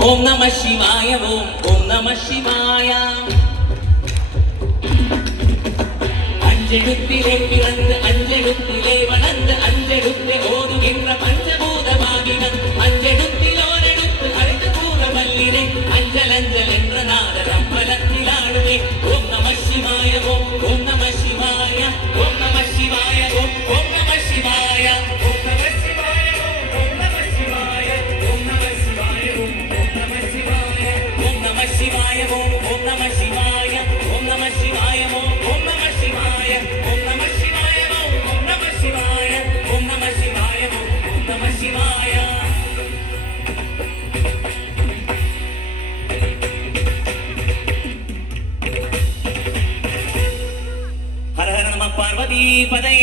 ஓம் நம சிவாய ஓம் நம சிவாய அஞ்செழுத்திலே பிறந்து அஞ்செழுத்திலே வளர்ந்து அஞ்செழுத்தை ஓதுகின்ற பஞ்சபூதமாகினன் அஞ்செழுத்தில் ஓரெழுத்து அழைத்து கூற வல்லினை அஞ்சல் அஞ்சல் என்ற நாதர் அம்பலத்தில் ஆடுவே ஓம் நம சிவாய ஓம் நம சிவாய ஓம் நம சிவாய ஓம் நம சிவாய ஓம் நம சிவாய ஓம் நம சிவாய ஓம் நம சிவாய ஓம் நம சிவாய ஓம் நம சிவாய ஓம் நம சிவாய ஓம் நம சிவாய ஓம் நம சிவாய ஓம் நம சிவாய ஓம் நம சிவாய ஓம் நம சிவாய ஓம் நம சிவாய ஹர ஹர நம பார்வதி பதை